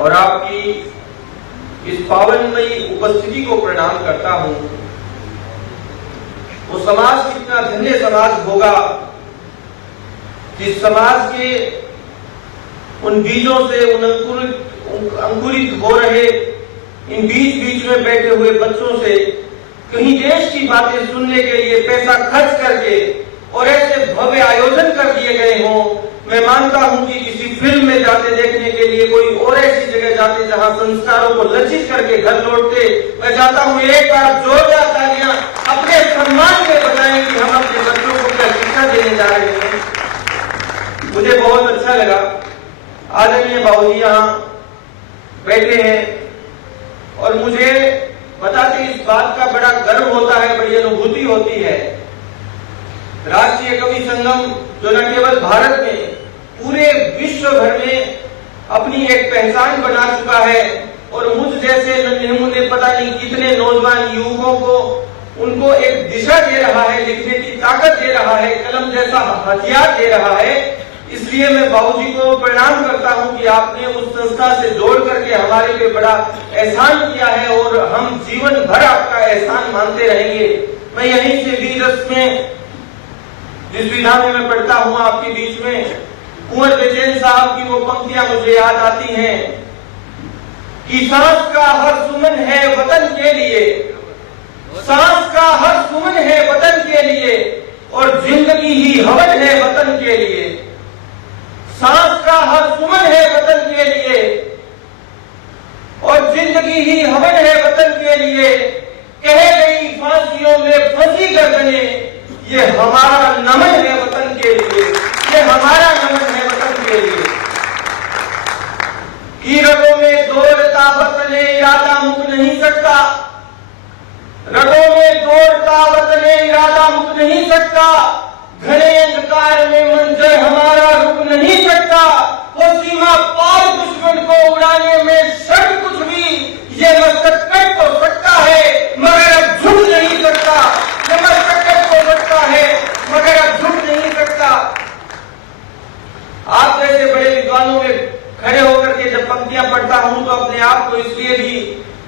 और आपकी इस पावनमयी उपस्थिति को प्रणाम करता हूं। वो समाज कितना धन्य समाज होगा जिस समाज के उन बीजों से उन अंकुरित हो रहे इन बीच में बैठे हुए बच्चों से कहीं देश की बातें सुनने के लिए पैसा खर्च करके और ऐसे भव्य आयोजन कर दिए गए हों। मैं मानता हूं कि किसी फिल्म में जाते देखने के लिए कोई और ऐसी जगह जाते जहां संस्कारों को लज्जित करके घर लौटते। मैं चाहता हूं एक बार जोरदार तालियां अपने सम्मान में बजाएं कि हम अपने बच्चों को क्या शिक्षा देने जा रहे हैं। मुझे बहुत अच्छा लगा आदरणीय बाबूजी यहाँ बैठे हैं और मुझे बताते इस बात का बड़ा गर्व होता है, बड़ी अनुभूति होती है। राष्ट्रीय कवि संगम जो न केवल भारत में पूरे विश्व भर में अपनी एक पहचान बना चुका है और मुझ जैसे नन्हे पता नहीं कितने नौजवान युवकों को उनको एक दिशा दे रहा है, लिखने की ताकत दे रहा है, कलम जैसा हथियार दे रहा है। इसलिए मैं बाबूजी को प्रणाम करता हूं कि आपने उस संस्था से जोड़ करके हमारे पे बड़ा एहसान किया है और हम जीवन भर आपका एहसान मानते रहेंगे। मैं यहीं से वीरस में जिस विधा में मैं पढ़ता हूं आपके बीच में कुंवर बेचैन साहब की वो पंक्तियां मुझे याद आती हैं कि सांस का हर सुमन है वतन के लिए, सांस का हर सुमन है वतन के लिए और जिंदगी ही हवन है वतन के लिए। सांस का हर सुमन है वतन के लिए और जिंदगी ही हवन है वतन के लिए। कह गई फांसियों में फंसी गर्दने, ये हमारा नमन है वतन के लिए, ये हमारा नमन है वतन के लिए। की रगों में दौड़ता वतन इरादा मुक नहीं सकता, रगों में दौड़ता वतन इरादा मुक नहीं सकता। घने अंधकार में मंजर हमारा रुक नहीं सकता। वो सीमा पार दुश्मन को उड़ाने में शर्त कुछ भी, ये मस्तक कट तो सकता है मगर अब झुक नहीं सकता। ये मस्तक कट तो सकता है मगर अब झुक नहीं सकता। आप जैसे बड़े विद्वानों में खड़े होकर के जब पंक्तियां पढ़ता हूं तो अपने आप को इसलिए भी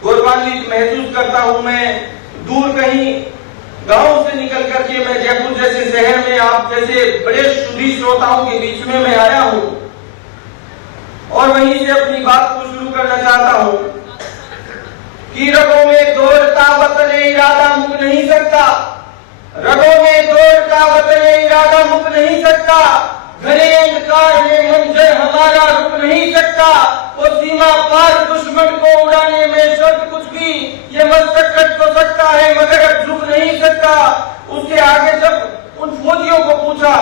गौरवान्वित महसूस करता हूं। मैं दूर कहीं गांव से निकल करके मैं जयपुर जैसे शहर में आप जैसे बड़े शुद्धि श्रोताओं के बीच में मैं आया हूं और वहीं से अपनी बात को शुरू करना चाहता हूं कि रगों में दौड़ता वतन इरादा मुक नहीं सकता, रगों में दौड़ता वतन इरादा मुक नहीं सकता। घने अंधकार में मंजर हमारा रुक नहीं सकता। वो सीमा पार दुश्मन को उड़ाने में शर्त कुछ भी, ये मस्तक कट तो सकता है मगर अब झुक नहीं सकता। उसके आगे जब उन फौजियों को पूछा,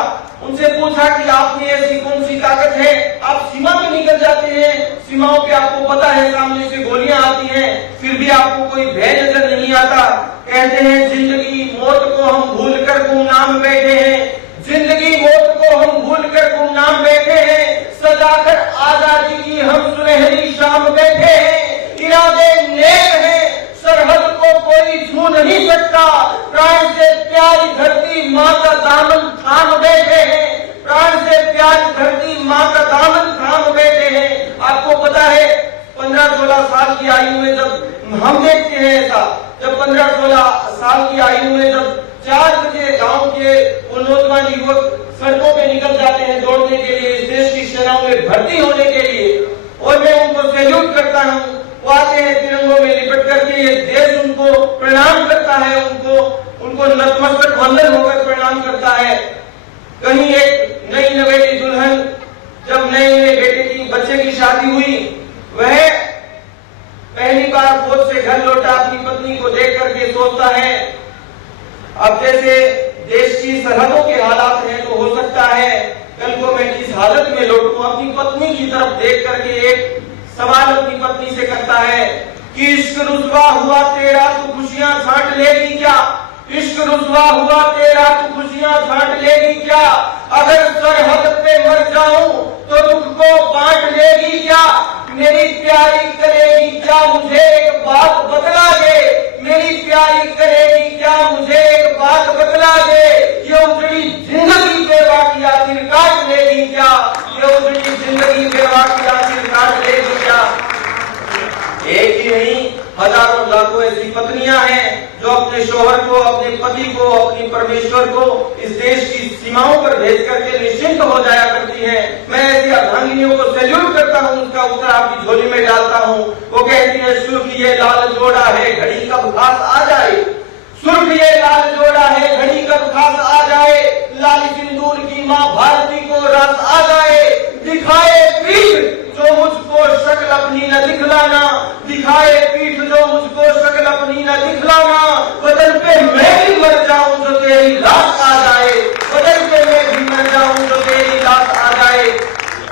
उनसे पूछा कि आप में ऐसी कौन सी ताकत है, आप सीमा पे निकल जाते हैं, सीमाओं पे आपको पता है सामने से गोलियां आती हैं, फिर भी आपको कोई भय नजर नहीं आता। कहते हैं जिंदगी मौत को हम भूल कर गुमनाम बैठे हैं, जिंदगी मौत को हम भूल कर गुमनाम बैठे हैं। सजाकर आजादी की हम सुनहरी शाम बैठे हैं। इरादे नेक हैं, सरहद को कोई छू नहीं सकता। प्राण से प्यारी धरती माँ का दामन थाम बैठे हैं, प्राण से प्यारी धरती माँ का दामन थाम बैठे हैं। आपको पता है 15-16 साल की आयु में जब हम देखते हैं ऐसा, जब 15-16 साल की आयु में जब 4 बजे गांव के वो नौजवान युवक सड़कों पे निकल जाते हैं दौड़ने के लिए, इस देश की सेनाओं में भर्ती होने के लिए, और मैं उनको सैल्यूट करता हूँ। वो आते हैं तिरंगों में लिपट करके, ये देश उनको प्रणाम करता है, उनको नतमस्तक वंदन होकर प्रणाम करता है। कहीं एक नई नवेली दुल्हन जब नए बेटे की बच्चे की शादी हुई, वह पहली बार फौज से घर लौटा अपनी पत्नी को देख करके सोचता है अब जैसे देश की सरहदों के हालात हैं तो हो सकता है कल को मैं किस हालत में लौटूं। अपनी पत्नी की तरफ देख करके एक सवाल अपनी पत्नी से करता है कि इश्क रुसवा हुआ तेरा तू खुशियां छांट लेगी क्या, इश्क रुसवा हुआ तेरा तू खुशियां छांट लेगी क्या। अगर सरहद पे मर जाऊं तो दुख को बांट लेगी क्या। मेरी प्यारी करेगी क्या मुझे एक बात बतला दे, मेरी प्यारी करेगी क्या मुझे एक बात बतला दे। ये उजड़ी जिंदगी बेवा की आखिर काट लेगी क्या, ये उजड़ी जिंदगी बेवा की आखिर काट लेगी क्या। लाखों ऐसी पत्नियां हैं जो अपने शौहर को, अपने पति को, अपनी परमेश्वर को इस देश की सीमाओं पर भेज करके निश्चिंत हो जाया करती हैं। मैं ऐसी अर्धांगिनियों को सैल्यूट करता हूं, उनका उत्तर आपकी झोली में डालता हूं। वो कहती है, सुर्ख ये लाल जोड़ा है, घड़ी कब घास आ जाए। सुर्ख ये लाल जोड़ा है, घड़ी कब घास आ जाए। लाल सिंदूर की माँ भारती को रस आ जाए। दिखाए पीठ जो मुझको शक्ल अपनी न दिखलाना, दिखाए पीठ जो मुझको शक्ल अपनी न दिखलाना। बदन पे मैं भी मर जाऊं जो तेरी लाश आ जाए, बदन पे मैं भी मर जाऊं जो तेरी लाश आ जाए।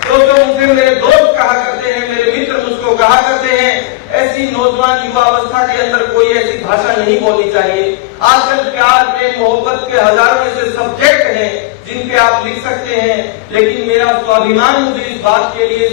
दोस्तों, मुझे मेरे दोस्त कहा करते हैं, मेरे मित्र मुझको कहा करते हैं, ऐसी नौजवान युवावस्था के अंदर कोई ऐसी भाषा नहीं बोलनी चाहिए। आजकल प्यार, प्रेम, मोहब्बत के हजारों ऐसे सब्जेक्ट हैं जिन पे आप लिख सकते हैं, लेकिन मेरा स्वाभिमान मुझे इस बात के लिए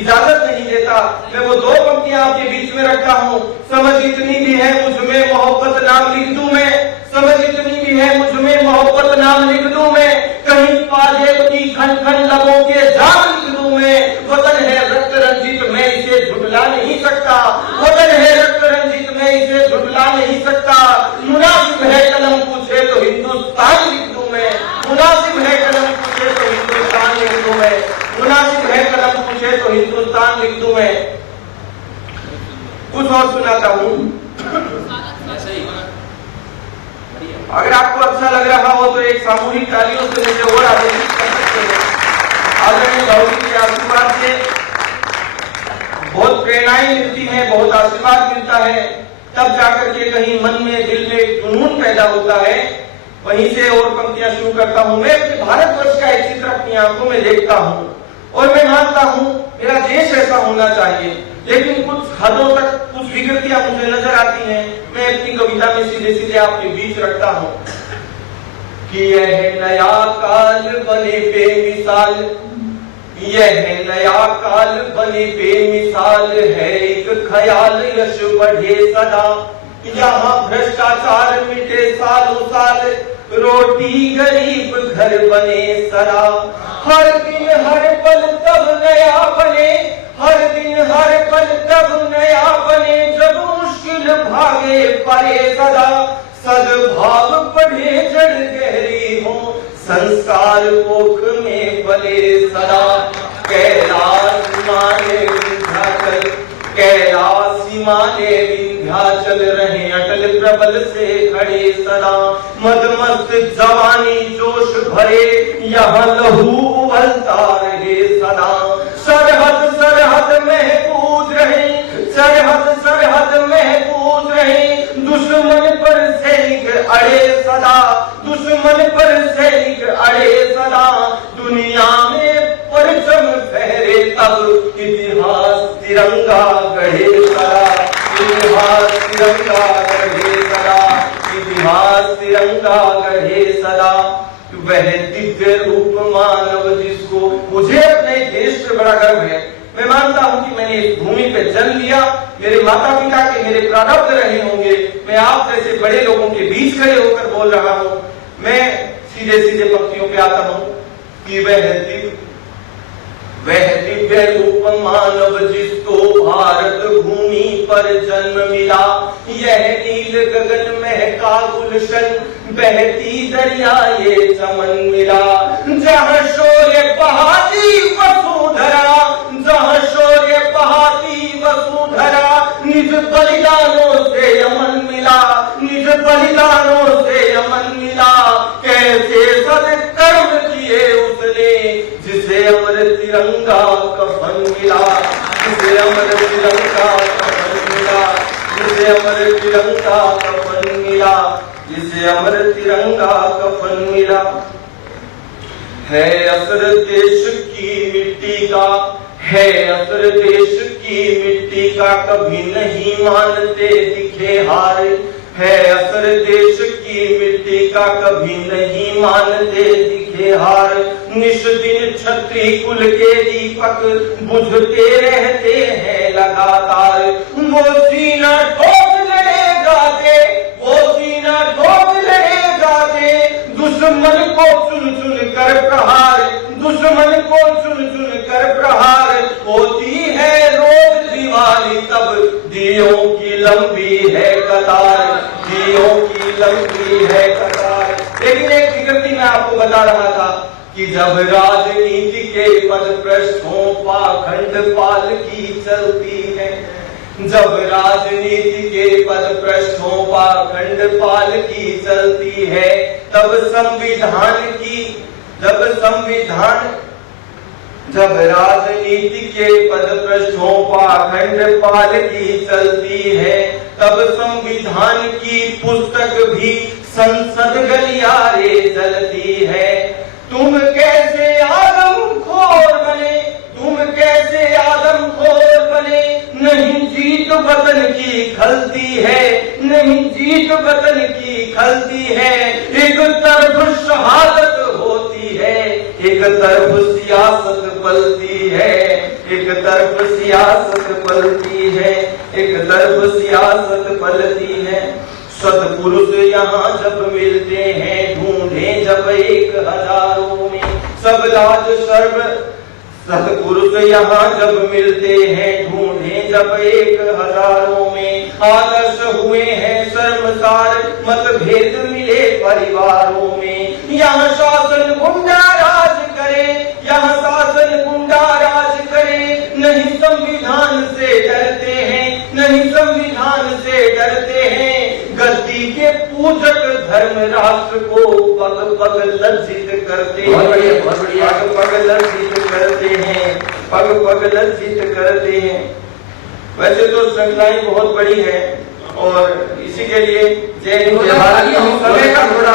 इजाजत नहीं देता। मैं वो दो पंक्तियां आपके बीच में रखता हूँ। समझ इतनी भी है मुझ में मोहब्बत नाम लिख दूं मैं, समझ इतनी भी है मुझ में मोहब्बत नाम लिख दूं मैं। कहीं पाजेब की खन खन लबों के जाम लिख दूं मैं। वतन है रक्त रंजित, मैं इसे झुठला नहीं सकता। वतन है रक्त रंजित, मैं इसे झुठला नहीं सकता। मुनासिब है कलम पूछे तो हिंदुस्तान लिख दूं मैं। मुनासिब है कलम पूछे तो हिंदुस्तान लिख दूं मैं। मुनासिब है कलम पूछे तो हिंदुस्तान लिख दूं मैं। कुछ और सुनाता हूँ। अगर आपको अच्छा लग रहा हो तो एक सामूहिक तालियों से मुझे और आदेशित कर सकते हैं। आदरणीय भाई के आशीर्वाद से बहुत प्रेरणाएं मिलती हैं, बहुत आशीर्वाद मिलता है, तब जाकर के कहीं मन में, दिल में एक जुनून पैदा होता है। वहीं से और पंक्तियां शुरू करता हूं। मैं अपने भारतवर्ष का एक चित्र अपनी आंखों में देखता हूं और मैं मानता हूं मेरा देश ऐसा होना चाहिए, लेकिन कुछ हदों तक कुछ विकृतियां मुझे नजर आती हैं। मैं अपनी कविता में सीधे सीधे आपके बीच रखता हूं कि यह नया काल बने बेमिसाल, यह नया काल बने बेमिसाल है। एक ख्याल यश बढ़े सदा, यहाँ भ्रष्टाचार मिटे सालों साल। रोटी गरीब घर बने सदा। हर दिन हर पल तब नया बने, हर दिन हर पल तब नया बने। जब मुश्किल भागे परे सदा, सद्भाव बढ़े जड़ गहरी हो। संस्कार कोख में पले सदा। कैलाश माने विंध्याचल, कैलाश माने विंध्याचल रहे अटल प्रबल से खड़े सदा। मदमस्त जवानी जोश भरे, यहाँ लहू उबलता रहे सदा। सरहद सरहद महफूज रहे, सरहद सरहद महफूज रहे। दुश्मन पर सैनिक अड़े सदा, दुश्मन पर सैनिक अड़े सदा। दुनिया में परचम फहरे तब, इतिहास तिरंगा गढ़े सदा। इतिहास तिरंगा गढ़े सदा, इतिहास तिरंगा गढ़े सदा। वह दिव्य रूप मानव जिसको, मुझे अपने देश पे बड़ा गर्व है। मैं मानता हूं कि मैंने इस भूमि पे जन्म लिया, मेरे माता पिता के मेरे प्रारब्ध रहे होंगे। मैं आप जैसे बड़े लोगों के बीच खड़े होकर बोल रहा हूं। मैं सीधे सीधे पंक्तियों पे आता हूं कि वह दिव्य रूप मानव जिसको भारत भूमि पर जन्म मिला। यह नील गगन महका गुलशन, बहती दरिया ये चमन मिला। जहाँ शौर्य बहाती वसुधरा, जहाँ शौर्य बहाती वसुधरा। निज बलिदानों से अमन मिला, निज बलिदानों से अमन मिला। कैसे सत्कर्म किए उसने, जिसे अमर तिरंगा कफन मिला। जिसे अमर तिरंगा कफन मिला, जिसे अमर तिरंगा कफन मिला, जिसे अमर तिरंगा कफन मिला। है असर देश की मिट्टी का, है असर देश की मिट्टी का। कभी नहीं मानते दिखे हार, है असर देश की मिट्टी का। कभी नहीं मानते दिखे हार। निश दिन क्षत्रिय कुल के दीपक बुझते रहते हैं लगातार। वो सीना ठोक लड़ेगा दे, वो सीना ठोक लड़ेगा दे। दुश्मन को चुन चुन कर प्रहार, दुश्मन को चुन चुन कर प्रहार। होती है रोज दिवाली तब, दियों की लंबी है लंबी है कतार। लेकिन एक विकृति मैं आपको बता रहा था कि जब राजनीति के पद पृष्ठों पाखंड पालकी चलती है, जब राजनीति के पद पृष्ठों पाखंड पालकी चलती है, तब जब राजनीति के पद पृष्ठों पाखंड पालकी चलती है, तब संविधान की पुस्तक भी संसद गलियारे जलती है। तुम कैसे आदमखोर बने, तुम कैसे आदमखोर बने, नहीं जीत वतन की खलती है, नहीं जीत वतन की खलती है। एक तरफ शहादत होती है, एक तरफ सियासत पलती है, एक तरफ सियासत पलती है, एक तरफ सियासत पलती है। सत्पुरुष यहाँ जब मिलते हैं, ढूंढे जब 1000 में सब लाज शर्म। सत्पुरुष यहाँ जब मिलते हैं, ढूंढे जब 1000 में, आदर्श हुए हैं शर्मसार, मतभेद मिले परिवारों में। यहाँ शासन गुंडा राज करे, यहाँ शासन गुंडा राज करे, नहीं संविधान से डरते हैं, नहीं संविधान से डरते हैं। गद्दी के पूजक धर्म राष्ट्र को पग पग लज्जित करते हैं, पग पग लज्जित करते हैं, पग पग लज्जित करते हैं। वैसे तो श्रृंखलाएं बहुत बड़ी है और इसी के लिए जय हिंद जय भारत। समय का थोड़ा